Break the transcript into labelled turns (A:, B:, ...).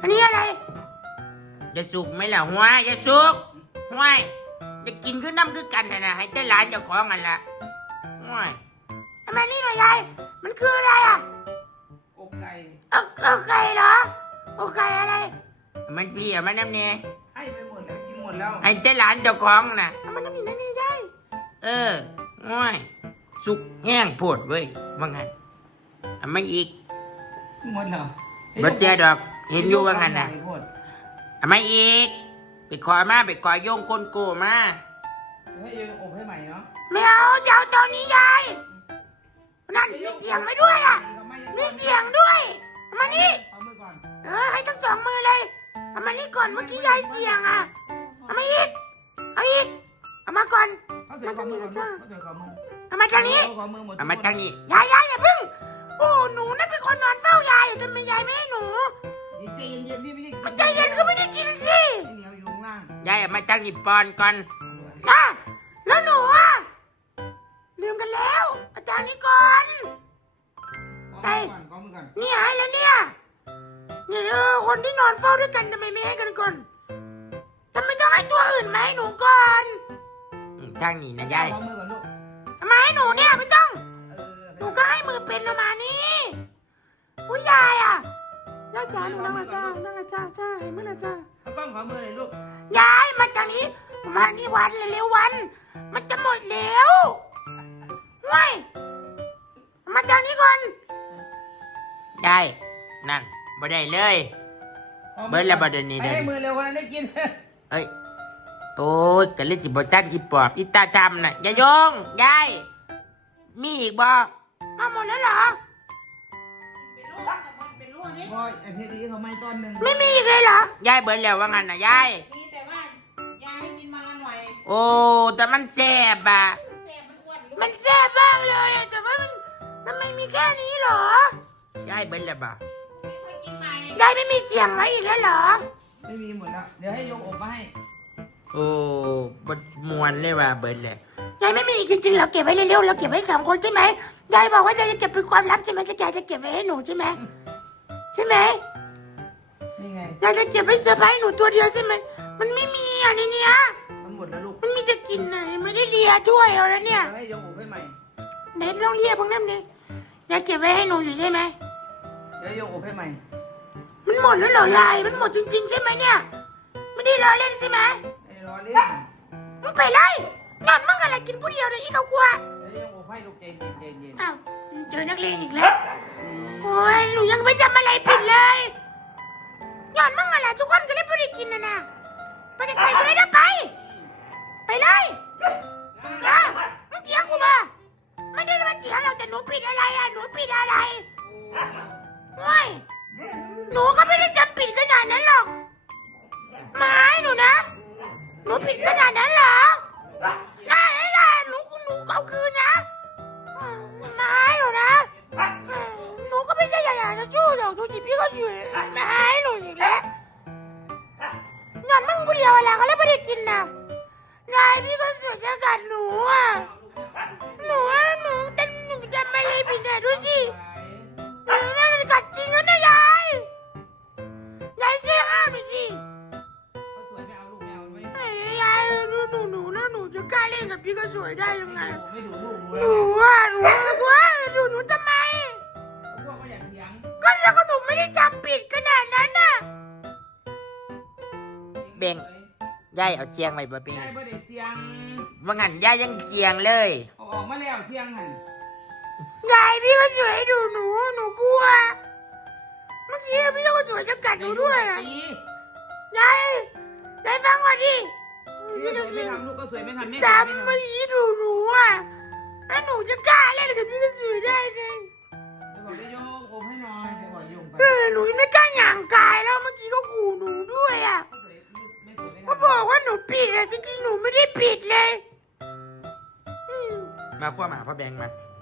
A: อันนี้อะไรจะสุกไหมล่ะหัวจะสุกหัวจะกินคือน้ำคือกันนะให้แต่หลานเจ้าของกันละหัวทำไมนี่หน่อยยายมันคืออะไรอ่ะ
B: อกไก่
A: อกไก่เหรออกไก่อะไรมันเปรี้ยวมันน้ำเนี่ย
B: ให้ไปหมดแล้วกินหมดแล้ว
A: ให้แต่หลานเจ้าของน่ะมันน้ำนี่นั่นนี่ยายหัวสุกแห้งโพดเว้ยว่างั้นไม่อีก
B: หมดแล้ว
A: บ่เจ๊ดอกเห็นอยู่ว่างั้นนะไม่อีกไปขอมาไปขอโยงก้นโกมา
B: ให้ยืมอบให้ใหม่เนาะ
A: ไม่เอาจะเอาตอนนี้ยายนั่นมีเสียงไหมด้วยอ่ะมีเสียงด้วยเอามานี่
B: เอามือก่อน
A: ให้ทั้งสองมือเลยเอามานี่ก่อนเมื่อกี้ยายเสียงอ่ะเอามาอีกเอาอีกเอามาก่อน
B: มาทางนี้จ้า
A: เอามาทางนี้เอามาทางนี้ยายอย่าพึ่งโอ้หนูนั่นเป็นคนนอนเฝ้ายายทำไมยายไม่ให้หนู
B: ใจเย็นๆนี่ไม่ใช่
A: มันใจเย็นก็ไม่ได้กินสิ
B: เหนียวอยู่ข้างล่าง
A: ยายมาตั้งนี่ปอนก่อนนะแล้วหนูอ่ะลืมกันแล้วอาจารย์นี่ก่อน
B: ใช่
A: นี่หายแล้วเนี่ยคนที่นอนเฝ้าด้วยกันทำไมไม่ให้กันก่อนทำไมต้องให้ตัวอื่นมาให้หนูก่อนตั้งนี่นะยาย
B: เอามือก่อนลูก
A: ทำไมให้หนูเนี่ยไม่ต้องหนูก็ให้มือเป็นออกมานี่ผู้ยายอ่ะยายจ๋าหนูนั่งละจ้านั่งละจ้าจ้าเห็นไหมละจ้า
B: เอาป้องขอมือเลยลูก
A: ยายมาจากนี้มานี่วันเร็ววันมันจะหมดแล้วห่วยมาจากนี้ก่อนยายนั่นบ่ได้เลยเบิร์ดแล้วบ่เดินนี่เดิน
B: ให้มือเร็ววันนั้นได้กิน
A: เอ้ยโอ้ยกะเล่นจิบตันอีปอบอีตาทำน่ะยายงยายมีอีกบ่มาหมดแล้วเหรอ
B: พ่อไอ้เพดีเขาไม่ต้นหนึ่ง
A: ไม่มีอีกเลยเหรอยายเบิร์ดแล้วว่างั้นน่ะยาย
C: มีแต่ว่ายายให้กินมาหน่อย
A: โอ้แต่มันแซ่บอ่ะมันแซ่บบ้างเลยแต่ว่ามันทำไมมีแค่นี้เหรอยายเบิร์ดแล้วบ่ยายไม่มีเสียงไว้อีกแล้วเหรอ
B: ไม่มีหมดแล้วเดี๋ยวให้ยงอบมาให้
A: โอ้บดมวนเลยว่ะเบิร์ดเลยยายไม่มีอีกจริงๆเราเก็บไว้เร็วๆเราเก็บไว้2 คนใช่ไหมยายบอกว่ายายจะเก็บเป็นความลับใช่ไหมจะยายจะเก็บไว้ให้หนูใช่ไหมใช่ไหม
B: นี่ไง
A: ยายจะเก็บไว้เซอร์ไพรส์หนูตัวเดียวใช่ไหมมันไม่มีอ่ะในเนี้ย
B: มันหมดแล้วลูก
A: มันมีจะกินน่ะไม่ได้เลียช่วยเราแล้วเนี่ย
B: ให้ยงอบให้ใหม่
A: เน็ตลองเลียพวกนั้นเลยยายเก็บไว้ให้หนูอยู่ใช่ไหม
B: เดี๋ยวยงอบให้ใหม่
A: มันหมดแล้วเหรอยายมันหมดจริงๆใช่ไหมเนี่ยไม่ได้ล้อเล่นใช่ไหม
B: ไม่ล้อเล่น
A: มึงไปไล่งานมึงอะไรกินผู้เดียวเลยอีกเขากลัว
B: เดี๋ยวยงอบให้ลูกเจน
A: อ้าวเจอนักเลงอีกแล้วโอ้ยหนูยังไม่ทำอะไรผิดเลยงานมึงอะไรทุกคนก็เลยไม่ได้กินนะไปไกลๆก็ได้นะไปเลยนะมึงเถียงกูมาไม่ได้มาเถียงเราแต่หนูผิดอะไรอ่ะหนูผิดอะไรโอ้ยหนูก็ไม่ได้จำผิดขนาดนั้นหรอกไม่หนูนะหนูผิดขนาดนั้นเหรอได้หนูเอาคืนนะไม่หนูนะหนูก็ไม่ใช่อยากจะชู้หรอกดูจิพี่ก็อยู่ไม่หนูอีกแล้วงานมึงผู้เดียวอะไรก็เลยไม่ได้กินนะยายพี่ก็สวยจะกัดหนูอ่ะหนูจำอะไรผิดเนี่ยดูสิหนูน่าจะกัดจริงนะยายช่วยห้ามหน่อยสิยายหนูนะหนูจะกล้าเล่นกับพี่ก็สวยได้ยังไงหนูทำไมก็แล้วก็หนูไม่ได้จำผิดขนาดนั้นน่ะเบ่งยายเอาเชียงไปบ่เป็นว่างั้นยายยังเชียงเลย
B: ออกมาแล้วเชียงหัน
A: ยายพี่ก็สวยดูหนูกลัวเมื่อกี้พี่ก็สวยจะกัดหนูด้วยอ่ะยายฟังก่อนดิ
B: ไม่ทำลูกก็สวยไม่ทำไม่
A: ทำเมื่อกี้ดูหนูอ่ะแล้วหนูจะกล้าเล่นกับพี่ก็สวยได้ไง
B: บอกได้โยงอมให้หน่อยจะบอกโยงไป
A: หนูไม่กล้าหยั่งกายแล้วเมื่อกี้ก็ขู่หนูด้วยอ่ะเขาบอกว่าหนูผิดอ่ะจริงๆหนูไม่ได้ผิดเลยมาคว้าหมาพ่อแบงค์มา